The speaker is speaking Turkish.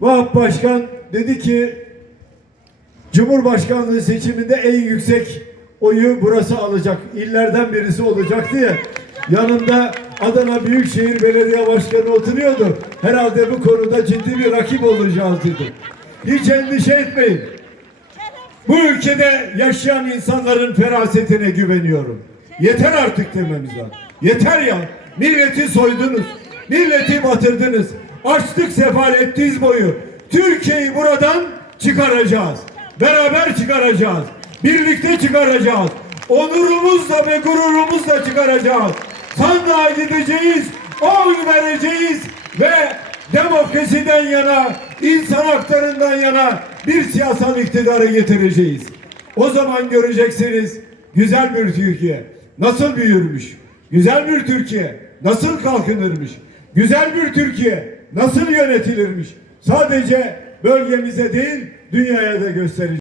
Vahap Başkan dedi ki Cumhurbaşkanlığı seçiminde en yüksek oyu burası alacak. İllerden birisi olacak diye. Yanında Adana Büyükşehir Belediye Başkanı oturuyordu. Herhalde bu konuda ciddi bir rakip olacağız dedi. Hiç endişe etmeyin. Bu ülkede yaşayan insanların ferasetine güveniyorum. Yeter artık dememiz lazım. Yeter ya. Milleti soydunuz. Milleti batırdınız. Açlık sefalet diz boyu. Türkiye'yi buradan çıkaracağız. Beraber çıkaracağız. Birlikte çıkaracağız. Onurumuzla ve gururumuzla çıkaracağız. Sandığa gideceğiz. Oy vereceğiz ve demokrasiden yana, insan haklarından yana bir siyasal iktidarı getireceğiz. O zaman göreceksiniz güzel bir Türkiye nasıl büyürmüş, güzel bir Türkiye nasıl kalkınırmış, güzel bir Türkiye nasıl yönetilirmiş. Sadece bölgemize değil dünyaya da göstereceğiz.